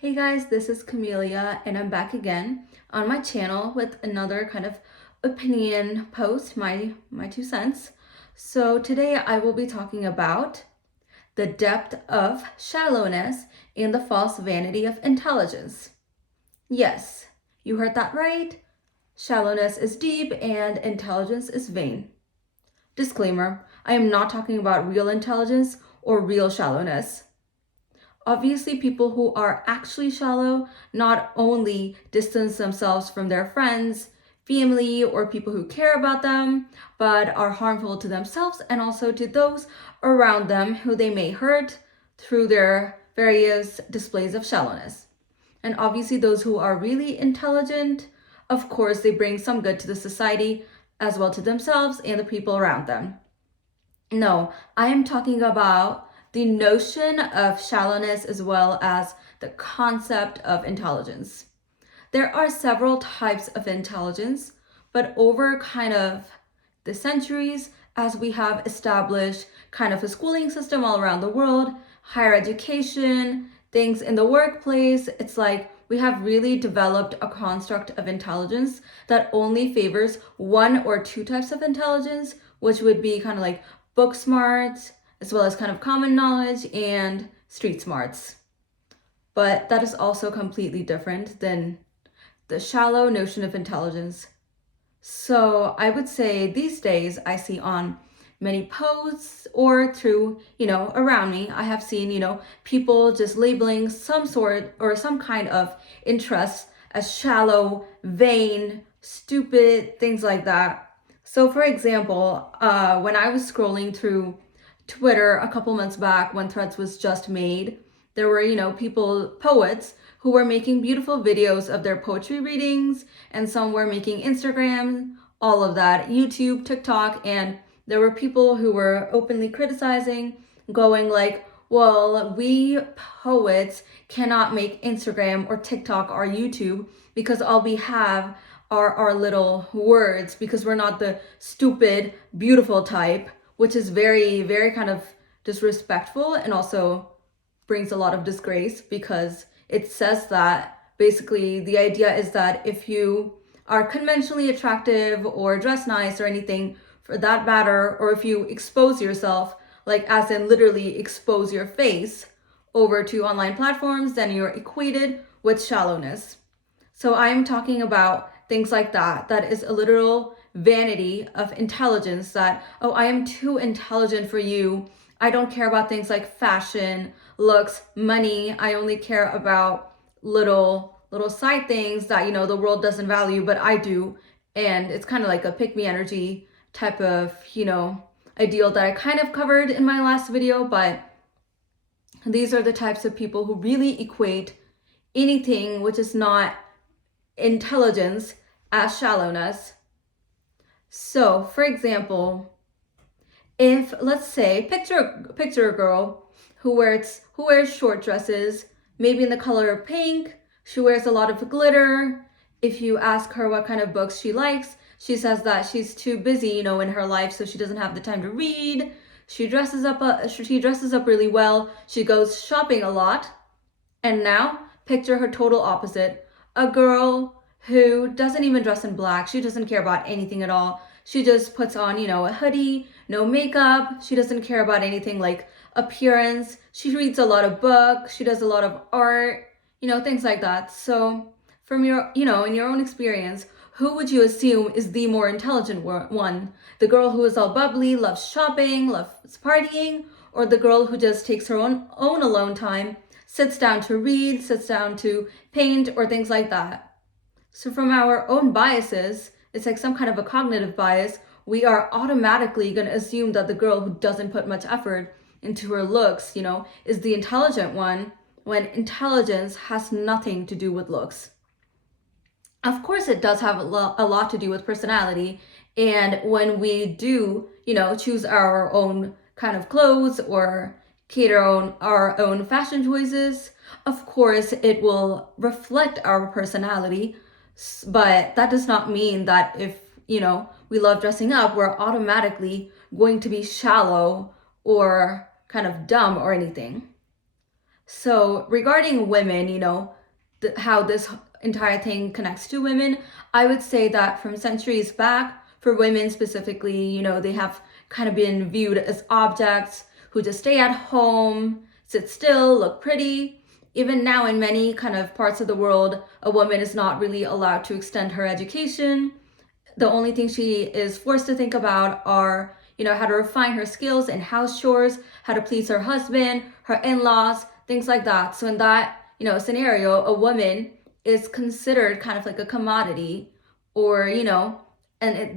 Hey guys, this is Camelia and I'm back again on my channel with another kind of opinion post, my 2 cents. So today I will be talking about the depth of shallowness and the false vanity of intelligence. Yes, you heard that right. Shallowness is deep and intelligence is vain. Disclaimer, I am not talking about real intelligence or real shallowness. Obviously, people who are actually shallow not only distance themselves from their friends, family, or people who care about them, but are harmful to themselves and also to those around them who they may hurt through their various displays of shallowness. And obviously, those who are really intelligent, of course, they bring some good to the society as well to themselves and the people around them. No, I am talking about the notion of shallowness as well as the concept of intelligence. There are several types of intelligence, but over kind of the centuries, as we have established kind of a schooling system all around the world, higher education, things in the workplace, it's like we have really developed a construct of intelligence that only favors one or two types of intelligence, which would be kind of like book smarts, as well as kind of common knowledge and street smarts. But that is also completely different than the shallow notion of intelligence. So I would say these days I see on many posts or through, around me, I have seen, people just labeling some sort or some kind of interest as shallow, vain, stupid, things like that. So for example, when I was scrolling through Twitter a couple months back when Threads was just made, there were, poets who were making beautiful videos of their poetry readings, and some were making Instagram, all of that, YouTube, TikTok, and there were people who were openly criticizing, going like, well, we poets cannot make Instagram or TikTok or YouTube because all we have are our little words because we're not the stupid, beautiful type, which is very, very kind of disrespectful and also brings a lot of disgrace because it says that basically the idea is that if you are conventionally attractive or dress nice or anything for that matter, or if you expose yourself, like as in literally expose your face over to online platforms, then you're equated with shallowness. So I'm talking about things like that. That is a literal vanity of intelligence that, oh, I am too intelligent for you. I don't care about things like fashion, looks, money. I only care about little side things that, the world doesn't value, but I do. And it's kind of like a pick me energy type of, ideal that I kind of covered in my last video, but these are the types of people who really equate anything which is not intelligence as shallowness. So, for example, if let's say picture a girl who wears short dresses, maybe in the color of pink, she wears a lot of glitter. If you ask her what kind of books she likes, she says that she's too busy, in her life, so she doesn't have the time to read. She dresses up really well. She goes shopping a lot. And now, picture her total opposite. A girl who doesn't even dress in black. She doesn't care about anything at all. She just puts on, a hoodie, no makeup. She doesn't care about anything like appearance. She reads a lot of books. She does a lot of art, things like that. So from your, in your own experience, who would you assume is the more intelligent one? The girl who is all bubbly, loves shopping, loves partying, or the girl who just takes her own alone time, sits down to read, sits down to paint, or things like that? So from our own biases, it's like some kind of a cognitive bias, we are automatically going to assume that the girl who doesn't put much effort into her looks, is the intelligent one, when intelligence has nothing to do with looks. Of course, it does have a lot to do with personality. And when we do, choose our own kind of clothes or cater our own fashion choices, of course, it will reflect our personality. But that does not mean that if, we love dressing up, we're automatically going to be shallow or kind of dumb or anything. So regarding women, how this entire thing connects to women, I would say that from centuries back, for women specifically, they have kind of been viewed as objects who just stay at home, sit still, look pretty. Even now, in many kind of parts of the world, a woman is not really allowed to extend her education. The only thing she is forced to think about are, how to refine her skills in house chores, how to please her husband, her in-laws, things like that. So in that, scenario, a woman is considered kind of like a commodity, or,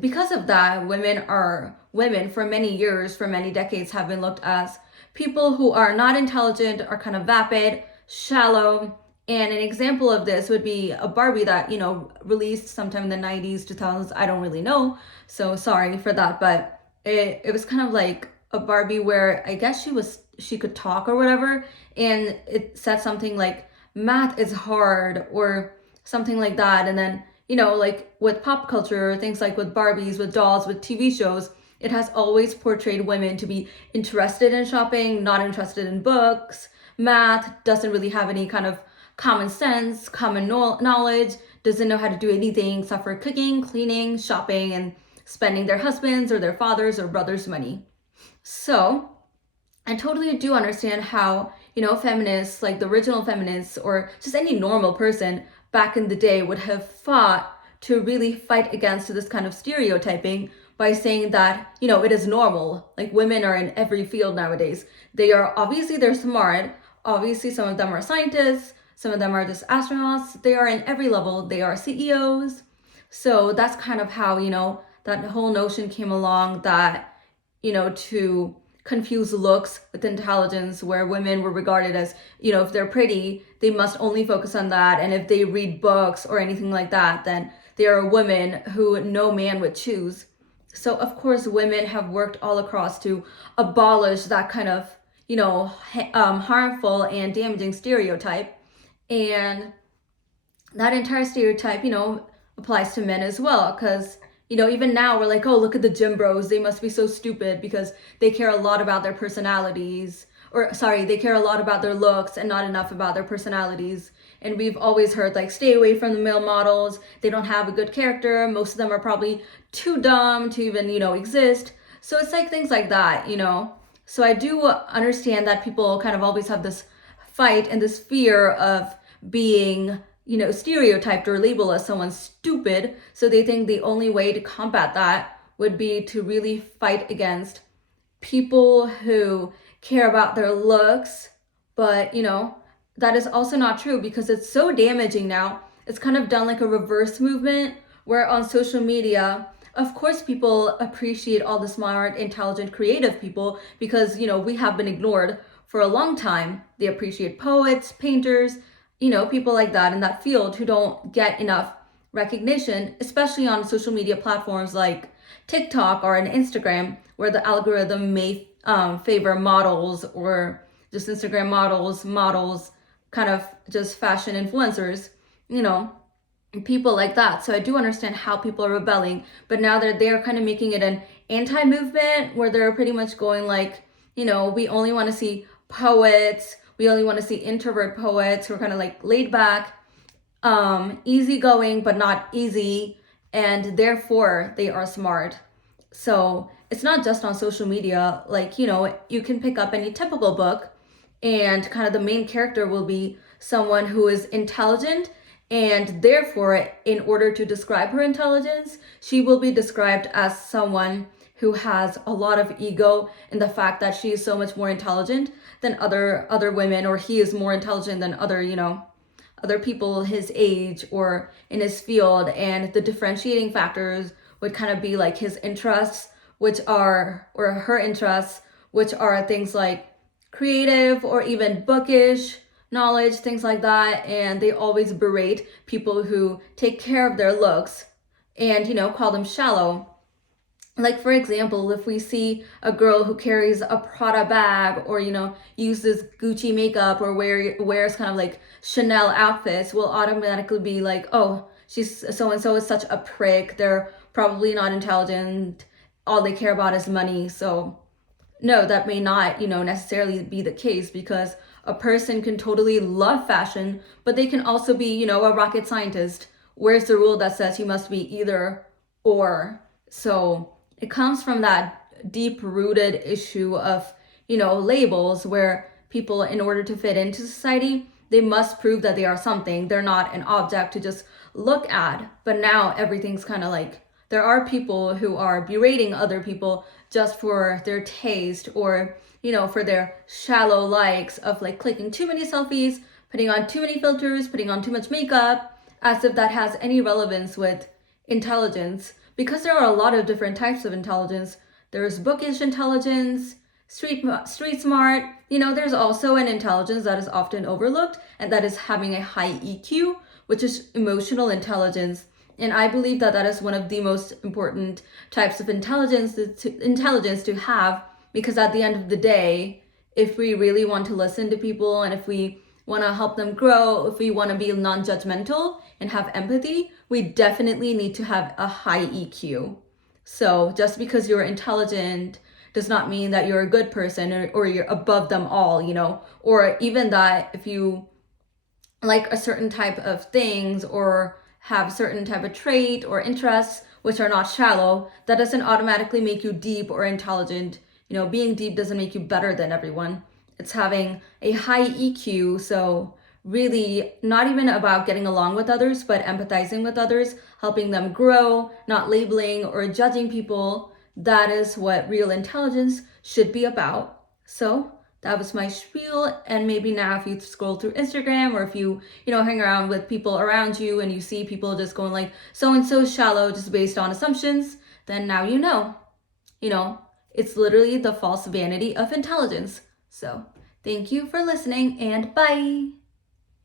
because of that, women for many years, for many decades, have been looked as people who are not intelligent, are kind of vapid, shallow. And an example of this would be a Barbie that, released sometime in the 90s, 2000s. I don't really know. So sorry for that. But it was kind of like a Barbie where I guess she could talk or whatever. And it said something like math is hard or something like that. And then, like with pop culture, things like with Barbies, with dolls, with TV shows, it has always portrayed women to be interested in shopping, not interested in books. Math doesn't really have any kind of common sense, common knowledge, doesn't know how to do anything except for cooking, cleaning, shopping, and spending their husbands' or their father's or brother's money. So I totally do understand how, feminists, like the original feminists or just any normal person back in the day would have fought to really fight against this kind of stereotyping by saying that, it is normal. Like women are in every field nowadays. They're smart. Obviously, some of them are scientists. Some of them are just astronauts. They are in every level. They are CEOs. So that's kind of how, that whole notion came along that, to confuse looks with intelligence, where women were regarded as, if they're pretty, they must only focus on that. And if they read books or anything like that, then they are women who no man would choose. So of course, women have worked all across to abolish that kind of, harmful and damaging stereotype. And that entire stereotype, applies to men as well. Because, even now we're like, oh, look at the gym bros. They must be so stupid because they care a lot about their personalities. Or, sorry, they care a lot about their looks and not enough about their personalities. And we've always heard, like, stay away from the male models. They don't have a good character. Most of them are probably too dumb to even, exist. So it's like things like that, So I do understand that people kind of always have this fight and this fear of being, stereotyped or labeled as someone stupid. So they think the only way to combat that would be to really fight against people who care about their looks. But, that is also not true because it's so damaging now. It's kind of done like a reverse movement where on social media, of course, people appreciate all the smart, intelligent, creative people because, we have been ignored for a long time. They appreciate poets, painters, people like that in that field who don't get enough recognition, especially on social media platforms like TikTok or on Instagram, where the algorithm may favor models or just Instagram models, kind of just fashion influencers, people like that. So I do understand how people are rebelling, but now they're kind of making it an anti-movement where they're pretty much going like, we only want to see poets, we only want to see introvert poets who are kind of like laid back, easygoing but not easy, and therefore they are smart. So it's not just on social media. Like, you can pick up any typical book and kind of the main character will be someone who is intelligent, and therefore, in order to describe her intelligence, she will be described as someone who has a lot of ego in the fact that she is so much more intelligent than other women, or he is more intelligent than other people his age or in his field. And the differentiating factors would kind of be like his interests, or her interests, which are things like creative or even bookish knowledge, things like that. And they always berate people who take care of their looks and, call them shallow. Like, for example, if we see a girl who carries a Prada bag or, uses Gucci makeup or wears kind of like Chanel outfits, we'll automatically be like, oh, she's so-and-so is such a prick. They're probably not intelligent. All they care about is money. So no, that may not, necessarily be the case because, a person can totally love fashion, but they can also be, a rocket scientist. Where's the rule that says you must be either or? So it comes from that deep rooted issue of, labels where people, in order to fit into society, they must prove that they are something. They're not an object to just look at. But now everything's kind of like, there are people who are berating other people just for their taste or, for their shallow likes of like clicking too many selfies, putting on too many filters, putting on too much makeup, as if that has any relevance with intelligence. Because there are a lot of different types of intelligence. There's bookish intelligence, street smart. There's also an intelligence that is often overlooked, and that is having a high EQ, which is emotional intelligence. And I believe that that is one of the most important types of intelligence to have, because at the end of the day, if we really want to listen to people and if we want to help them grow, if we want to be non-judgmental and have empathy, we definitely need to have a high EQ. So just because you're intelligent does not mean that you're a good person or you're above them all, or even that if you like a certain type of things or have certain type of trait or interests which are not shallow, that doesn't automatically make you deep or intelligent. Being deep doesn't make you better than everyone. It's having a high EQ. So really not even about getting along with others, but empathizing with others, helping them grow, not labeling or judging people. That is what real intelligence should be about. So that was my spiel. And maybe now if you scroll through Instagram or if you, hang around with people around you and you see people just going like, so-and-so shallow just based on assumptions, then now it's literally the false vanity of intelligence. So thank you for listening and bye.